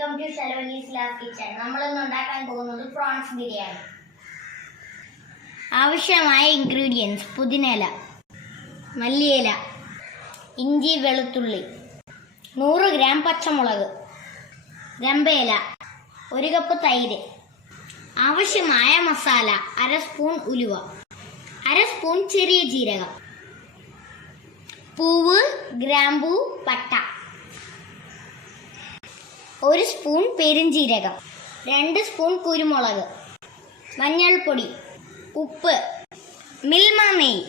Welcome to kitchen. നമ്മളിന്ന് ഉണ്ടാക്കാൻ പോകുന്നത് പ്രോൺസ് ബിരിയാണി. ആവശ്യമായ ഇൻഗ്രീഡിയൻസ്: പുതിനയില, മല്ലിയില, ഇഞ്ചി, വെളുത്തുള്ളി, 100 ഗ്രാം പച്ചമുളക്, രമ്പയില, 1 കപ്പ് തൈര്. ആവശ്യമായ മസാല: 1/2 സ്പൂൺ ഉലുവ, 1/2 സ്പൂൺ ചെറിയ ജീരകം, പൂവ്, ഗ്രാമ്പൂ, പട്ട, 1 സ്പൂൺ പെരുംജീരകം, 2 സ്പൂൺ കുരുമുളക്, മഞ്ഞൾപ്പൊടി, ഉപ്പ്, മിൽമ നെയ്യ്,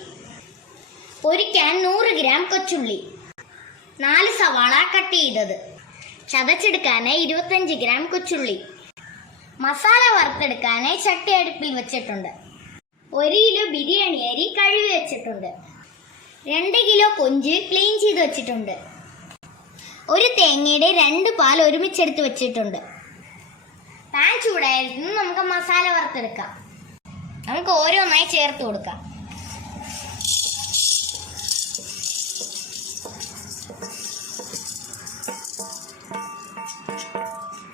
പൊരിക്കാൻ 100 ഗ്രാം കൊച്ചുള്ളി, 4 സവാള കട്ട് ചെയ്തത്, ചതച്ചെടുക്കാനായി 25 ഗ്രാം കൊച്ചുള്ളി. മസാല വറുത്തെടുക്കാനായി ചട്ടി അടുപ്പിൽ വെച്ചിട്ടുണ്ട്. 1 കിലോ ബിരിയാണി അരി കഴുകി വെച്ചിട്ടുണ്ട്. 2 കിലോ കൊഞ്ച് ക്ലീൻ ചെയ്ത് വെച്ചിട്ടുണ്ട്. 1 തേങ്ങയുടെ 2 പാൽ ഒരുമിച്ചെടുത്ത് വെച്ചിട്ടുണ്ട്. പാൻ ചൂടായിരുന്നു. നമുക്ക് മസാല വറുത്തെടുക്കാം. നമുക്ക് ഓരോന്നായി ചേർത്ത് കൊടുക്കാം.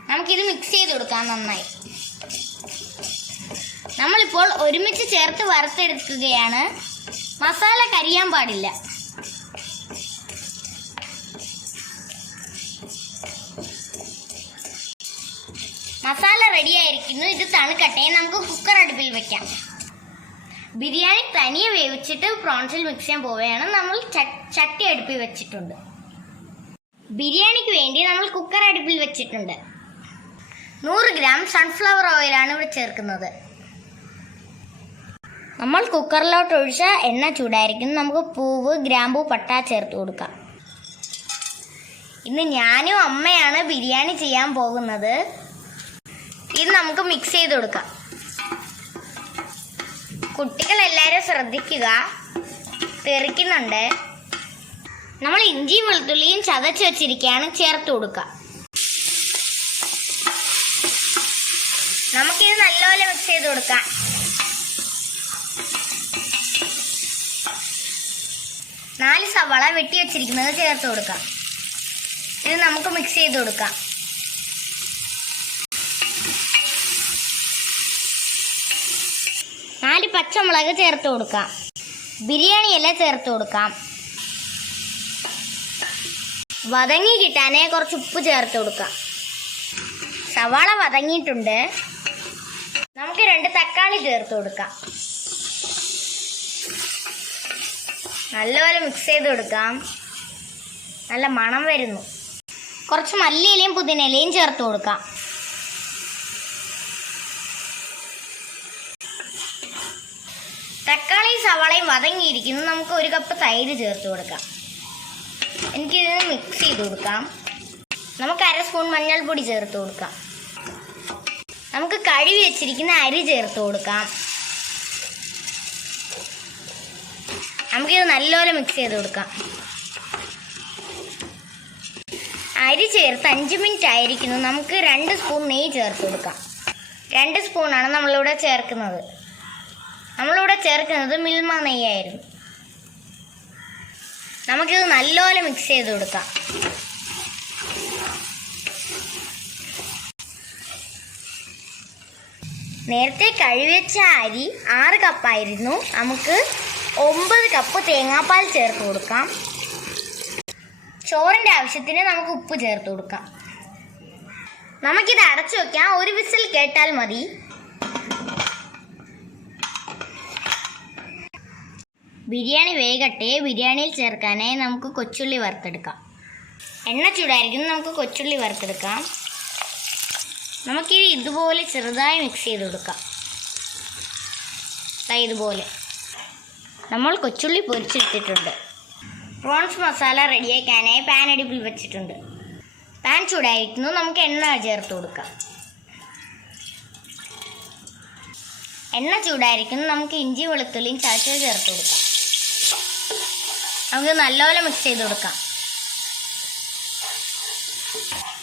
നമുക്കിത് മിക്സ് ചെയ്ത് കൊടുക്കാം നന്നായി. നമ്മളിപ്പോൾ ഒരുമിച്ച് ചേർത്ത് വറുത്തെടുക്കുകയാണ്. മസാല കരിയാൻ പാടില്ല. മസാല റെഡി ആയിരിക്കുന്നു. ഇത് തണുക്കട്ടെ. നമുക്ക് കുക്കർ അടുപ്പിൽ വെക്കാം. ബിരിയാണി തനിയെ വേവിച്ചിട്ട് പ്രോൺസിൽ മിക്സ് ചെയ്യാൻ പോവുകയാണ്. നമ്മൾ ചട്ടി അടുപ്പിൽ വെച്ചിട്ടുണ്ട്. ബിരിയാണിക്ക് വേണ്ടി നമ്മൾ കുക്കർ അടുപ്പിൽ വെച്ചിട്ടുണ്ട്. 100 ഗ്രാം സൺഫ്ലവർ ഓയിലാണ് ഇവിടെ ചേർക്കുന്നത്. നമ്മൾ കുക്കറിലോട്ട് ഒഴിച്ച എണ്ണ ചൂടായിരിക്കും. നമുക്ക് പൂവ്, ഗ്രാമ്പൂ, പട്ട ചേർത്ത് കൊടുക്കാം. ഇന്ന് ഞാനും അമ്മയാണ് ബിരിയാണി ചെയ്യാൻ പോകുന്നത്. ഇത് നമുക്ക് മിക്സ് ചെയ്ത് കൊടുക്കാം. കുട്ടികളെല്ലാവരും ശ്രദ്ധിക്കുക, തെറിക്കുന്നുണ്ട്. നമ്മൾ ഇഞ്ചിയും വെളുത്തുള്ളിയും ചതച്ച് വെച്ചിരിക്കുകയാണ്, ചേർത്ത് കൊടുക്കുക. നമുക്കിത് നല്ലപോലെ മിക്സ് ചെയ്ത് കൊടുക്കാം. നാല് സവാള വെട്ടി വെച്ചിരിക്കുന്നത് ചേർത്ത് കൊടുക്കാം. ഇത് നമുക്ക് മിക്സ് ചെയ്ത് കൊടുക്കാം. പച്ചമുളക് ചേർത്ത് കൊടുക്കാം. ബിരിയാണി ഇല ചേർത്ത് കൊടുക്കാം. വതങ്ങി കിട്ടാനേ കുറച്ച് ഉപ്പ് ചേർത്ത് കൊടുക്കാം. സവാള വതങ്ങിയിട്ടുണ്ട്. നമുക്ക് 2 തക്കാളി ചേർത്ത് കൊടുക്കാം. നല്ലപോലെ മിക്സ് ചെയ്ത് കൊടുക്കാം. നല്ല മണം വരുന്നു. കുറച്ച് മല്ലിയിലയും പുതിനയിലയും ചേർത്ത് കൊടുക്കാം. തക്കാളിയും സവാളയും വതങ്ങിയിരിക്കുന്നു. നമുക്ക് 1 കപ്പ് തൈര് ചേർത്ത് കൊടുക്കാം. എനിക്കിതിന് മിക്സ് ചെയ്ത് കൊടുക്കാം. നമുക്ക് 1/2 സ്പൂൺ മഞ്ഞൾപ്പൊടി ചേർത്ത് കൊടുക്കാം. നമുക്ക് കഴുകി വെച്ചിരിക്കുന്ന അരി ചേർത്ത് കൊടുക്കാം. നമുക്കിത് നല്ലപോലെ മിക്സ് ചെയ്ത് കൊടുക്കാം. അരി ചേർത്ത് 5 മിനിറ്റ് ആയിരിക്കുന്നു. നമുക്ക് 2 സ്പൂൺ നെയ്യ് ചേർത്ത് കൊടുക്കാം. 2 സ്പൂണാണ് നമ്മളിവിടെ ചേർക്കുന്നത്. മിൽമ നെയ്യായിരുന്നു. നമുക്കിത് നല്ലപോലെ മിക്സ് ചെയ്ത് കൊടുക്കാം. നേരത്തെ കഴുകിവെച്ച അരി 6 കപ്പായിരുന്നു. നമുക്ക് 9 കപ്പ് തേങ്ങാപ്പാൽ ചേർത്ത് കൊടുക്കാം. ചോറിൻ്റെ ആവശ്യത്തിന് നമുക്ക് ഉപ്പ് ചേർത്ത് കൊടുക്കാം. നമുക്കിത് അടച്ചു വയ്ക്കാം. 1 വിസിൽ കേട്ടാൽ മതി. ബിരിയാണി വേകട്ടെ. ബിരിയാണിയിൽ ചേർക്കാനായി നമുക്ക് കൊച്ചുള്ളി വറുത്തെടുക്കാം. എണ്ണ ചൂടായിരിക്കും. നമുക്ക് കൊച്ചുള്ളി വറുത്തെടുക്കാം. നമുക്കിത് ഇതുപോലെ ചെറുതായി മിക്സ് ചെയ്ത് കൊടുക്കാം. ഇതുപോലെ നമ്മൾ കൊച്ചുള്ളി പൊരിച്ചെടുത്തിട്ടുണ്ട്. പ്രോൺസ് മസാല റെഡിയാക്കാനായി പാൻ അടുപ്പിൽ വെച്ചിട്ടുണ്ട്. പാൻ ചൂടായിരിക്കുന്നു. നമുക്ക് എണ്ണ ചേർത്ത് കൊടുക്കാം. എണ്ണ ചൂടായിരിക്കുന്നു. നമുക്ക് ഇഞ്ചി വെളുത്തുള്ളിയും ചതച്ചത് ചേർത്ത് കൊടുക്കാം. നമുക്ക് നല്ലപോലെ മിക്സ് ചെയ്ത് കൊടുക്കാം.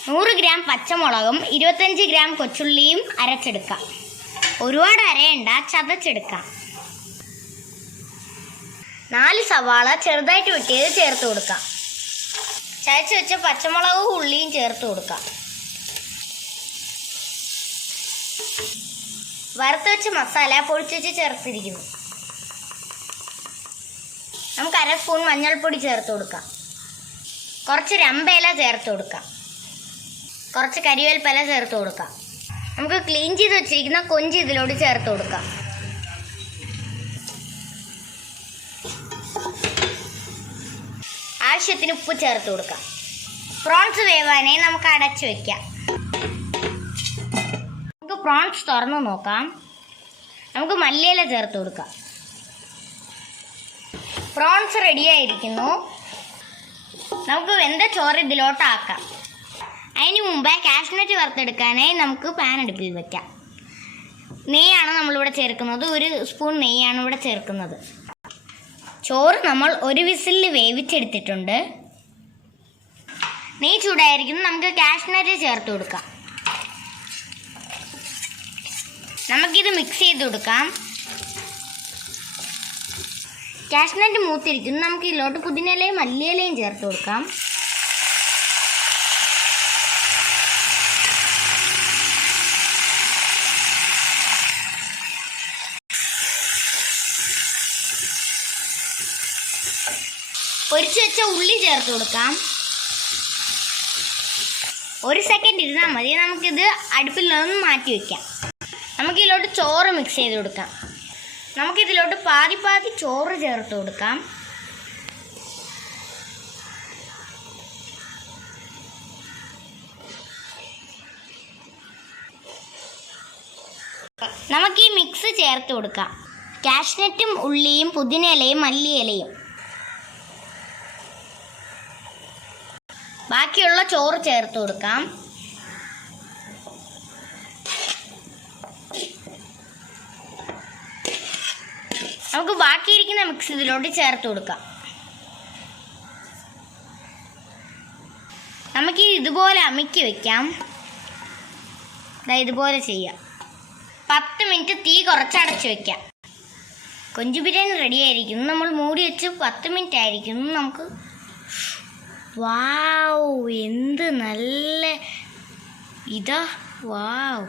100 ഗ്രാം പച്ചമുളകും 25 ഗ്രാം കൊച്ചുള്ളിയും അരച്ചെടുക്കാം. ഒരുപാട് അരയണ്ട, ചതച്ചെടുക്കാം. 4 സവാള ചെറുതായിട്ട് വെട്ടിയത് ചേർത്ത് കൊടുക്കാം. ചതച്ച് വെച്ച പച്ചമുളകും ഉള്ളിയും ചേർത്ത് കൊടുക്കാം. വറുത്ത് വെച്ച് മസാല പൊടിച്ച് വെച്ച് ചേർത്തിരിക്കുന്നു. നമുക്ക് 1/2 സ്പൂൺ മഞ്ഞൾപ്പൊടി ചേർത്ത് കൊടുക്കാം. കുറച്ച് രമ്പയില ചേർത്ത് കൊടുക്കാം. കുറച്ച് കരിവേപ്പില ചേർത്ത് കൊടുക്കാം. നമുക്ക് ക്ലീൻ ചെയ്ത് വെച്ചിരിക്കുന്ന കൊഞ്ച് ഇതിലോട്ട് ചേർത്ത് കൊടുക്കാം. ആവശ്യത്തിന് ഉപ്പ് ചേർത്ത് കൊടുക്കാം. പ്രോൺസ് വേവാനായി നമുക്ക് അടച്ചു വെക്കാം. നമുക്ക് പ്രോൺസ് തുറന്ന് നോക്കാം. നമുക്ക് മല്ലിയില ചേർത്ത് കൊടുക്കാം. പ്രോൺസ് റെഡിയായിരിക്കുന്നു. നമുക്ക് വെന്ത ചോറ് ഇതിലോട്ടാക്കാം. അതിന് മുമ്പേ കാഷ്നട്ട് വറുത്തെടുക്കാനായി നമുക്ക് പാൻ അടുപ്പിൽ വയ്ക്കാം. നെയ്യാണ് നമ്മളിവിടെ ചേർക്കുന്നത്. 1 സ്പൂൺ നെയ്യാണ് ഇവിടെ ചേർക്കുന്നത്. ചോറ് നമ്മൾ 1 വിസിലിൽ വേവിച്ചെടുത്തിട്ടുണ്ട്. നെയ്യ് ചൂടായിരിക്കുന്നു. നമുക്ക് കാഷ്നട്ട് ചേർത്ത് കൊടുക്കാം. നമുക്കിത് മിക്സ് ചെയ്ത് കൊടുക്കാം. കാഷ്നട്ട് മൂത്തിരിക്കുന്നു. നമുക്ക് ഇതിലോട്ട് പുതിനയിലയും മല്ലിയിലയും ചേർത്ത് കൊടുക്കാം. പൊരിച്ചു വെച്ച ഉള്ളി ചേർത്ത് കൊടുക്കാം. 1 സെക്കൻഡ് ഇരുന്നാൽ മതി. നമുക്കിത് അടുപ്പിൽ നിന്ന് മാറ്റി വയ്ക്കാം. നമുക്കിതിലോട്ട് ചോറ് മിക്സ് ചെയ്ത് കൊടുക്കാം. നമുക്കിതിലോട്ട് പാതി ചോറ് ചേർത്ത് കൊടുക്കാം. നമുക്ക് ഈ മിക്സ് ചേർത്ത് കൊടുക്കാം. കാഷ്നട്ടും ഉള്ളിയും പുതിനയിലയും മല്ലിയിലയും ബാക്കിയുള്ള ചോറ് ചേർത്ത് കൊടുക്കാം. നമുക്ക് ബാക്കിയിരിക്കുന്ന മിക്സ് ഇതിലോട്ട് ചേർത്ത് കൊടുക്കാം. നമുക്ക് ഇതുപോലെ അമിക്കി വെക്കാം. ഇതുപോലെ ചെയ്യാം. 10 മിനിറ്റ് തീ കുറച്ചടച്ച് വെക്കാം. കൊഞ്ച് ബിരിയാണി റെഡി ആയിരിക്കുന്നു. നമ്മൾ മൂടി വെച്ച് 10 മിനിറ്റ് ആയിരിക്കുന്നു. നമുക്ക് വാവ്, എന്ത് നല്ല വാവ്,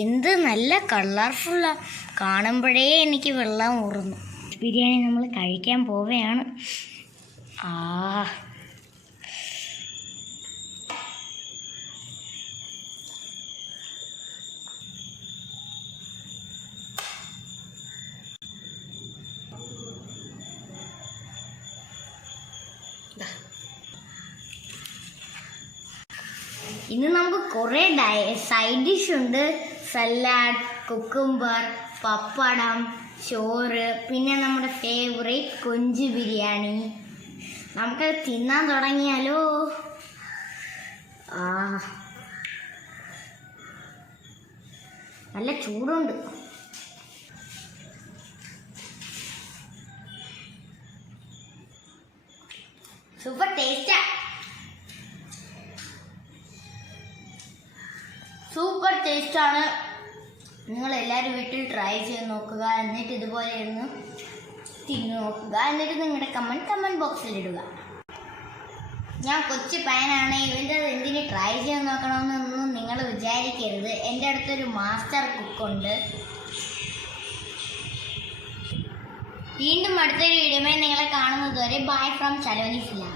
എന്ത് നല്ല കളർഫുള്ളാണ്. കാണുമ്പോഴേ എനിക്ക് വെള്ളം ഊറുന്നു. ബിരിയാണി നമ്മൾ കഴിക്കാൻ പോവുകയാണ്. ഇന്ന് നമുക്ക് കുറേ സൈഡ് ഡിഷ് ഉണ്ട്. സലാഡ്, കുക്കുംബർ, പപ്പടം, ചോറ്, പിന്നെ നമ്മുടെ ഫേവറേറ്റ് കൊഞ്ച് ബിരിയാണി. നമുക്കത് തിന്നാൻ തുടങ്ങിയാലോ? നല്ല ചൂടുണ്ട്. സൂപ്പർ ടേസ്റ്റാ. സൂപ്പർ ടേസ്റ്റാണ്. നിങ്ങളെല്ലാവരും വീട്ടിൽ ട്രൈ ചെയ്ത് നോക്കുക. എന്നിട്ട് ഇതുപോലെ ഇരുന്ന് തിന്നു നോക്കുക. എന്നിട്ട് നിങ്ങളുടെ കമൻറ്റ് ബോക്സിൽ ഇടുക. ഞാൻ കൊച്ചു പയ്യനാണ്, ഇവൻ്റെ എന്തിന് ട്രൈ ചെയ്ത് നോക്കണമെന്നൊന്നും നിങ്ങൾ വിചാരിക്കരുത്. എൻ്റെ അടുത്തൊരു മാസ്റ്റർ കുക്കുണ്ട്. വീണ്ടും അടുത്തൊരു വീഡിയോയിൽ നിങ്ങളെ കാണുന്നത് വരെ ബൈ ഫ്രം ചലോനി ഫിലാം.